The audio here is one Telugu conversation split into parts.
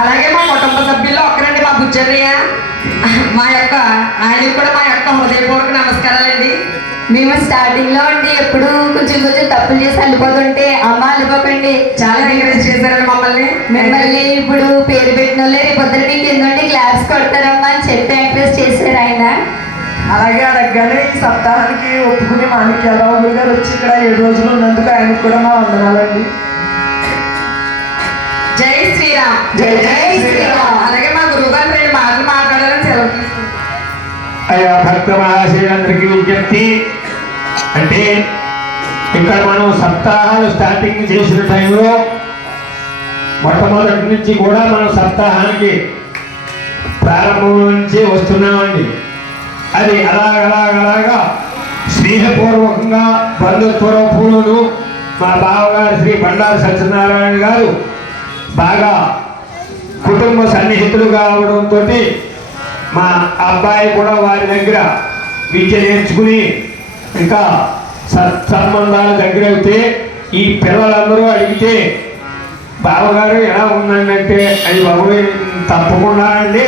అలాగే మా కుటుంబ సభ్యుల్లో ఒకరండి మా బుజ్జన్నయ్య, ఆయనకు కూడా మా యొక్క హృదయపూర్వక నమస్కారాలండి. మేము స్టార్టింగ్ లో అండి ఎప్పుడు కొంచెం తప్పులు చేసి వెళ్ళిపోతుంటే అమ్మ వెళ్ళిపోకండి చాలా ఎంకరేజ్ చేశారండి మిమ్మల్ని ఇప్పుడు పేరు పెట్టిన వాళ్ళే రేపు పొద్దున మీకు ఎందుకంటే క్లాస్ కొడతారమ్మా అని చెప్పి ఎంకరేజ్ చేశారు ఆయన. అలాగే అడగగానే ఈ సప్తాహానికి ఒప్పుకుని మాణిక్యాలరావు గారు వచ్చి ఇక్కడ 7 రోజులు ఉన్నందుకు ఆయనకు కూడా మా వందనాలండి. జై శ్రీరామ్. జై జై శ్రీరామ్. అలాగే మా గురువు గారు 2 మాటలు మాట్లాడాలని సెలవు తీసుకుంటాం. అయ్యా భక్త మహాశయులందరికీ విజ్ఞప్తి, అంటే ఇక్కడ మనం సప్తాహాలు స్టార్టింగ్ చేసిన టైంలో మొట్టమొదటి నుంచి కూడా మనం సప్తాహానికి ప్రారంభం నుంచి వస్తున్నామండి. అది అలాగలాగా స్నేహపూర్వకంగా బంధుత్వరూపంలోను మా బావగారు శ్రీ బండారు సత్యనారాయణ గారు బాగా కుటుంబ సన్నిహితులు కావడంతో మా అబ్బాయి కూడా వారి దగ్గర విద్య నేర్చుకుని ఇంకా సత్సంబంధాల దగ్గర అయితే ఈ పిల్లలందరూ అడిగితే బావగారు ఎలా ఉందంటే అది బాబు తప్పకుండా అండి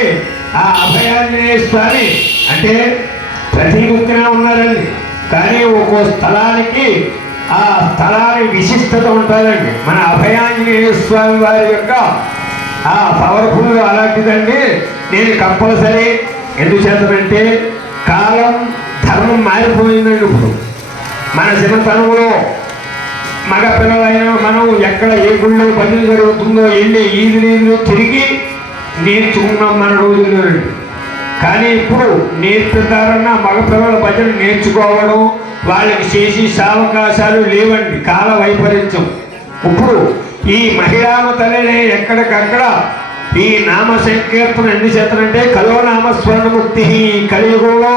ఆ అభయాంజనేయ స్వామి అంటే ప్రతి గుర్తునే ఉన్నారండి, కానీ ఒక్కో స్థలానికి ఆ స్థలానికి విశిష్టత ఉంటుందండి. మన అభయాంజనేయ స్వామి వారి యొక్క ఆ పవర్ఫుల్ అలాంటిదండి. నేను కంపల్సరీ ఎందుచేతనంటే కాలం ధర్మం మారిపోయిందండి. ఇప్పుడు మన చిన్నతనంలో మగ పిల్లలైన మనం ఎక్కడ ఏ గుళ్ళో భజన జరుగుతుందో వెళ్ళి ఈదులు తిరిగి నేర్చుకున్నాం మన రోజుల్లోనండి. కానీ ఇప్పుడు నేర్పుతారన్న మగపిల్లల భజన నేర్చుకోవడం వాళ్ళకి చేసి అవకాశాలు లేవండి, కాల వైపరీత్యం. ఇప్పుడు ఈ మహిళామ తల్లినే ఎక్కడికక్కడ ఈ నామ సంకీర్తన ఎన్ని చేతనంటే కలో నామస్మరణ ముక్తి. కలియుగంలో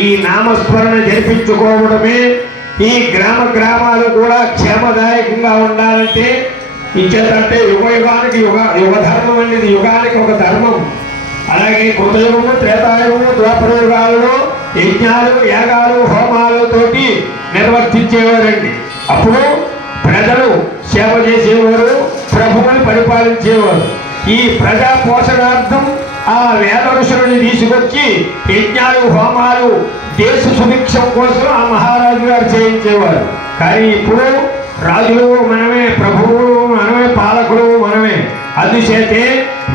ఈ నామస్మరణ జరిపించుకోవడమే ఈ గ్రామాలు కూడా క్షేమదాయకంగా ఉండాలంటే ఇచ్చేదంటే యుగానికి యుగ ధర్మం అనేది, యుగానికి ఒక ధర్మం. అలాగే కృతయుగము త్రేతాయుగము ద్వాపర యుగాలలో యజ్ఞాలు యాగాలు హోమాలతోటి నిర్వర్తించేవారండి. అప్పుడు ప్రజలు సేవ చేసేవారు, ప్రభువుని పరిపాలించేవారు. ఈ ప్రజా పోషణార్థం ఆ వేద ఋషులని తీసుకొచ్చి యజ్ఞాలు హోమాలు దేశ సుభిక్షం కోసం ఆ మహారాజు గారు చేయించేవారు. కానీ ఇప్పుడు రాజులు మనమే, ప్రభువులు మనమే, పాలకులు మనమే. అందుచేతే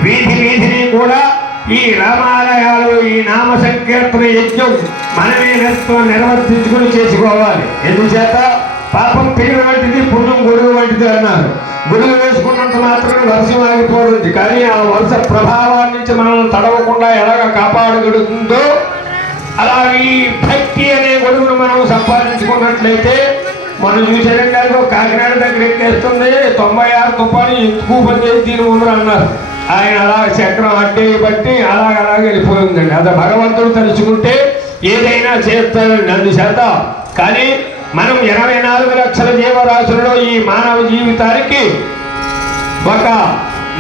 వీధిని కూడా ఈ రామాలయాలు ఈ నామ సంకీర్తన యజ్ఞం మనమే నిర్వర్తించుకుని చేసుకోవాలి. ఎందుచేత పాపం పిల్లల వంటిది, పుణ్యం గొడుగు వంటిది అన్నారు. గొడుగు వేసుకున్నంత మాత్రం వర్షం ఆగిపోతుంది, కానీ ఆ వర్ష ప్రభావాన్ని నుంచి మనం తడవకుండా ఎలాగ కాపాడగలుగుతుందో అలా ఈ భక్తి అనే గొడుగును మనం సంపాదించుకున్నట్లయితే మనం చూసేదంటే కాకినాడ దగ్గర ఎక్కేస్తుంది 96 తుఫాను ఎక్కువ పని దీని ముందు అన్నారు. ఆయన అలా చక్రం అడ్డే బట్టి అలాగ వెళ్ళిపోయిందండి. అది భగవంతుడు తలుచుకుంటే ఏదైనా చేస్తాడండి. అందుచేత కానీ మనం 24 లక్షల జీవరాశులలో ఈ మానవ జీవితానికి ఒక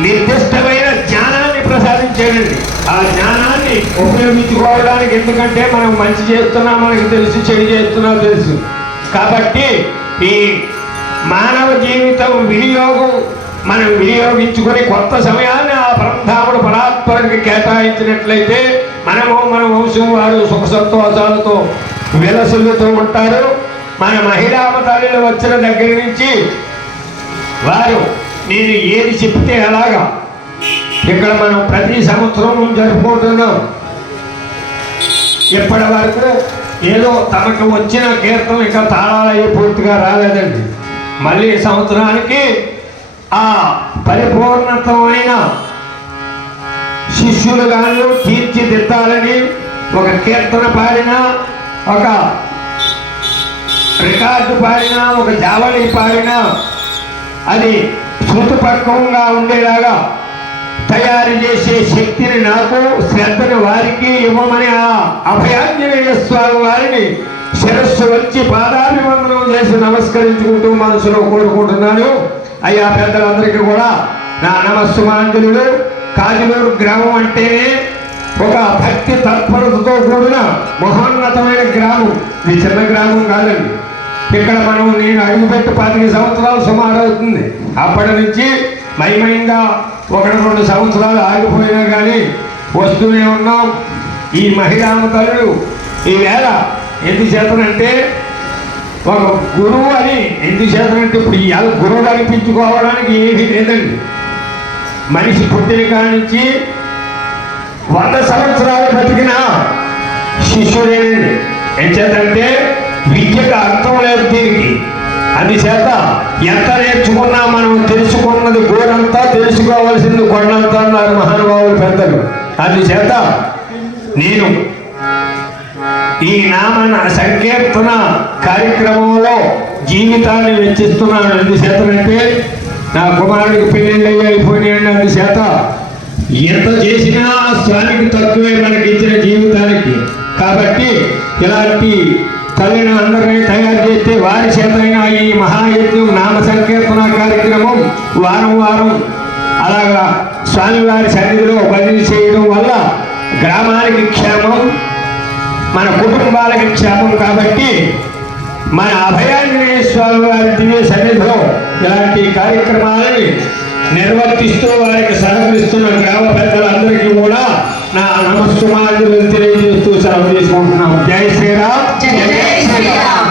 నిర్దిష్టమైన జ్ఞానాన్ని ప్రసాదించాడండి. ఆ జ్ఞానాన్ని ఉపయోగించుకోవడానికి, ఎందుకంటే మనం మంచి చేస్తున్నా మనకి తెలుసు, చెడు చేస్తున్నా తెలుసు. కాబట్టి ఈ మానవ జీవితం వినియోగం మనం వినియోగించుకొని కొత్త సమయాన్ని ఆ పరమధాముడు పరాత్పరకి కేటాయించినట్లయితే మన వంశం వారు సుఖ సంతోషాలతో విలసులతో ఉంటారు. మన మహిళామ తల్లిలు వచ్చిన దగ్గర నుంచి వారు నేను ఏది చెప్తే అలాగా ఇక్కడ మనం ప్రతి సంవత్సరం జరుపుకుంటున్నాం. ఇప్పటి వరకు ఏదో తమకు వచ్చిన కీర్తన ఇంకా తాళాలయ్యి పూర్తిగా రాలేదండి. మళ్ళీ సంవత్సరానికి ఆ పరిపూర్ణతమైన శిష్యులుగాను తీర్చిదిద్దాలని ఒక కీర్తన పాడినా, ఒక రికార్డు పాడినా, ఒక జావళి పాడినా అది శృతిపక్వంగా ఉండేలాగా తయారు చేసే శక్తిని నాకు, శ్రద్ధను వారికి ఇవ్వమని ఆ అభయాంజనేయ స్వామి వారిని శిరస్సు వచ్చి పాదాభివందనం చేసి నమస్కరించుకుంటూ మనసులో కోరుకుంటున్నాను. అయ్యా పెద్దలందరికీ కూడా నా నమస్సుమాంజలుడు. కాజులూరు గ్రామం అంటేనే ఒక భక్తి తత్పరతతో కూడిన మహోన్నతమైన గ్రామం. ఇది చిన్న గ్రామం కాదండి. ఇక్కడ నేను అడుగుపెట్టి 15 సంవత్సరాలు సుమారు అవుతుంది. అప్పటి నుంచి మహిమయంగా 1-2 సంవత్సరాలు ఆగిపోయినా కానీ వస్తూనే ఉన్నాం. ఈ మహిళామ తల్లులు ఈవేళ ఎందుచేతనంటే ఒక గురువు అని ఎందుచేతనంటే ఇప్పుడు ఇవాళ గురువు అనిపించుకోవడానికి ఏమీ లేదండి. మనిషి పుట్టిన కాడి నుంచి 100 సంవత్సరాలు బతికిన శిష్యుడేనండి. ఎంచేతంటే విద్యకు అర్థం లేదు దీనికి. అందుచేత ఎంత నేర్చుకున్నా మనం తెలుసుకున్నది గోడంతా, తెలుసుకోవాల్సింది కొండంతా అన్నారు మహానుభావులు పెద్దలు. అందుచేత నేను ఈ నామ సంకీర్తన కార్యక్రమంలో జీవితాన్ని వెచ్చిస్తున్నాను. ఎందుచేతనంటే నా కుమారుడికి పెళ్ళిళ్ళు అయిపోయినాయండి. అందుచేత ఎంత చేసినా స్వామికి తక్కువే మనకి ఇచ్చిన జీవితానికి. కాబట్టి ఇలాంటి తల్లిని అందరినీ తయారు చేస్తే వారి చేతైన ఈ మహాయజ్ఞం నామ సంకీర్తన కార్యక్రమం వారం వారం అలాగా స్వామివారి సన్నిధిలో భజన చేయడం వల్ల గ్రామానికి క్షేమం, మన కుటుంబాలకి క్షేమం. కాబట్టి మన అభయాంజనేయ స్వామి వారి దివ్య సన్నిధిలో ఇలాంటి కార్యక్రమాలని నిర్వర్తిస్తూ వారికి సహకరిస్తున్న గ్రామ పెద్దలందరికీ కూడా నా నమస్సుమాంజలు తెలియజేస్తూ సెలవు తీసుకుంటున్నాం. జై శ్రీరామ్. జై శ్రీరామ్.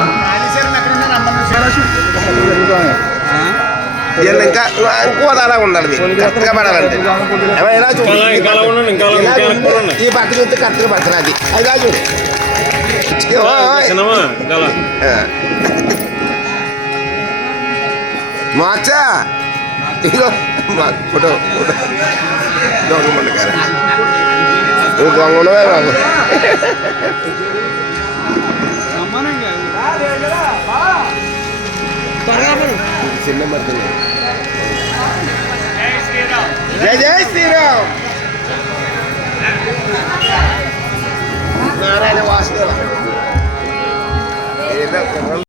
వీళ్ళు ఇంకా ఇంకో దారా ఉండాలి, కరెక్ట్గా పడాలంటే ఎలా ఈ పక్క చూస్తే కరెక్ట్గా పడుతుంది. అది కాదు మార్చా ఇగో ఫోటో ఫోటో దొంగ గారు నువ్వు దొంగ ఉండవే బాబు. చిన్న మధ్య జై శ్రీరామ్.